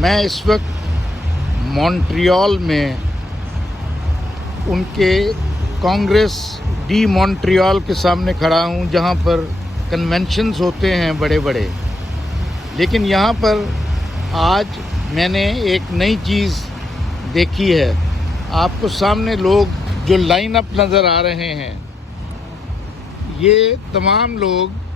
میں اس وقت مونٹریال میں ان کے کانگریس ڈی مونٹریال کے سامنے کھڑا ہوں، جہاں پر کنونشنز ہوتے ہیں بڑے بڑے. لیکن یہاں پر آج میں نے ایک نئی چیز دیکھی ہے. آپ کو سامنے لوگ جو لائن اپ نظر آ رہے ہیں، یہ تمام لوگ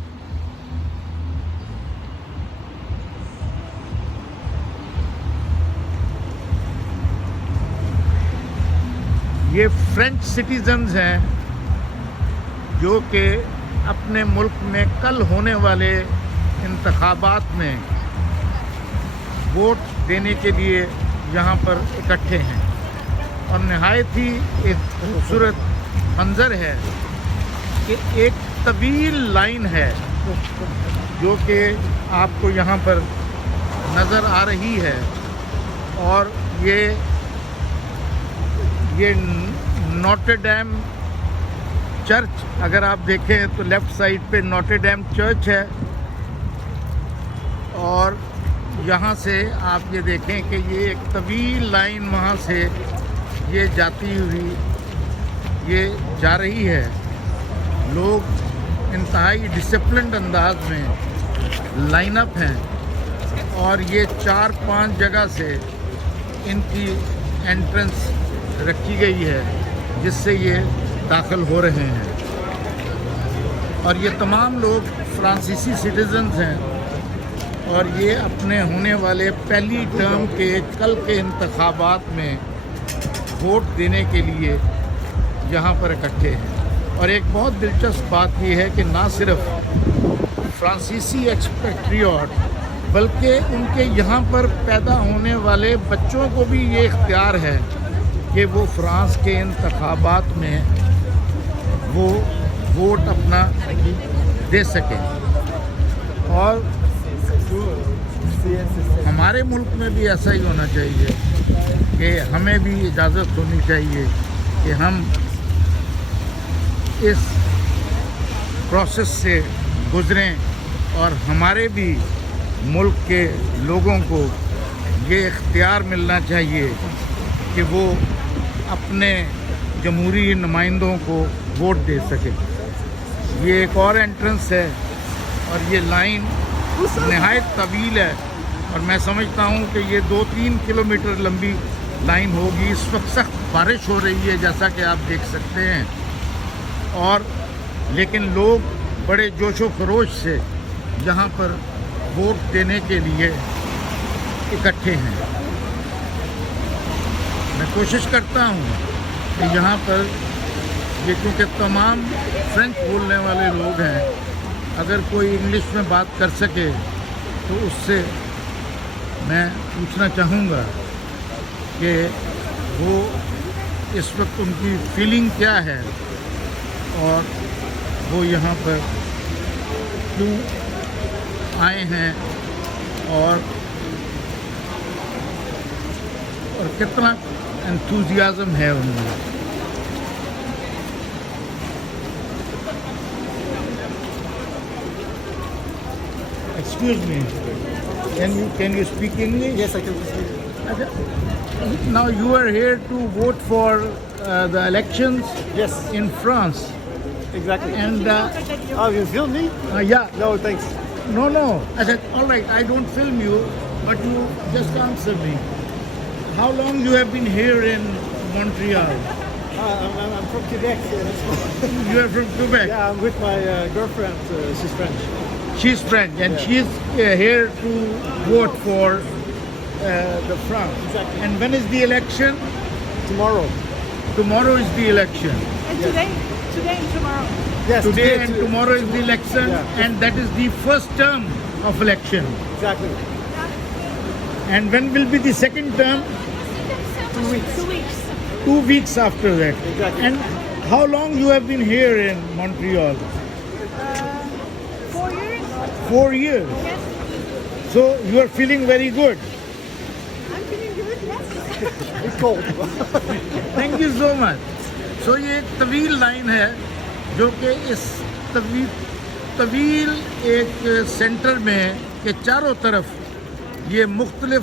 یہ فرینچ سٹیزنز ہیں جو کہ اپنے ملک میں کل ہونے والے انتخابات میں ووٹ دینے کے لیے یہاں پر اکٹھے ہیں. اور نہایت ہی ایک خوبصورت منظر ہے کہ ایک طویل لائن ہے جو کہ آپ کو یہاں پر نظر آ رہی ہے. اور یہ نوٹر ڈیم چرچ، اگر آپ دیکھیں تو لیفٹ سائڈ پہ نوٹر ڈیم چرچ ہے، اور یہاں سے آپ یہ دیکھیں کہ یہ ایک طویل لائن وہاں سے یہ جاتی ہوئی یہ جا رہی ہے. لوگ انتہائی ڈسپلنڈ انداز میں لائن اپ ہیں، اور یہ 4-5 جگہ سے ان کی انٹرنس رکھی گئی ہے جس سے یہ داخل ہو رہے ہیں. اور یہ تمام لوگ فرانسیسی سٹیزنز ہیں، اور یہ اپنے ہونے والے پہلی ٹرم کے کل کے انتخابات میں ووٹ دینے کے لیے یہاں پر اکٹھے ہیں. اور ایک بہت دلچسپ بات یہ ہے کہ نہ صرف فرانسیسی ایکسپیٹریٹ بلکہ ان کے یہاں پر پیدا ہونے والے بچوں کو بھی یہ اختیار ہے کہ وہ فرانس کے انتخابات میں وہ ووٹ اپنا دے سکیں. اور ہمارے ملک میں بھی ایسا ہی ہونا چاہیے کہ ہمیں بھی اجازت ہونی چاہیے کہ ہم اس پروسیس سے گزریں، اور ہمارے بھی ملک کے لوگوں کو یہ اختیار ملنا چاہیے کہ وہ اپنے جمہوری نمائندوں کو ووٹ دے سکیں. یہ ایک اور انٹرنس ہے، اور یہ لائن نہایت طویل ہے، اور میں سمجھتا ہوں کہ یہ 2-3 کلومیٹر لمبی لائن ہوگی. اس وقت سخت بارش ہو رہی ہے جیسا کہ آپ دیکھ سکتے ہیں، اور لیکن لوگ بڑے جوش و خروش سے یہاں پر ووٹ دینے کے لیے اکٹھے ہیں. میں کوشش کرتا ہوں کہ یہاں پر یہ کیونکہ تمام فرینچ بولنے والے لوگ ہیں، اگر کوئی انگلش میں بات کر سکے تو اس سے میں پوچھنا چاہوں گا کہ وہ اس وقت ان کی فیلنگ کیا ہے، اور وہ یہاں پر کیوں آئے ہیں، اور کتنا انتھوزیازم ہے ان میں. Excuse me, can you speak English? Yes, I can speak. Now you are here to vote for the elections Yes, in France, exactly. and Oh, you film me? yeah, No, thanks. no, I said, all right, I don't film you, but you just answer me. How long you have been here in Montreal? I'm from Quebec. You are from Quebec. Yeah, I'm with my girlfriend. She's French. She's French, and Yeah. she's here to vote for the France. Exactly. And when is the election? Tomorrow. Tomorrow is the election. And today and tomorrow. Yes, Today and tomorrow is the election, Yeah. and that is the first term of election. Exactly. And when will be the second term? 2 weeks. 2 weeks. 2 weeks after that. Exactly. And how long you have been here in Montreal? 4 years. 4 years. Yes. So you are feeling very good. I'm feeling good. Yes. It's cold. Thank you so much. So یہ ایک طویل line ہے جو کہ اس طویل ایک centre میں کہ چاروں طرف یہ مختلف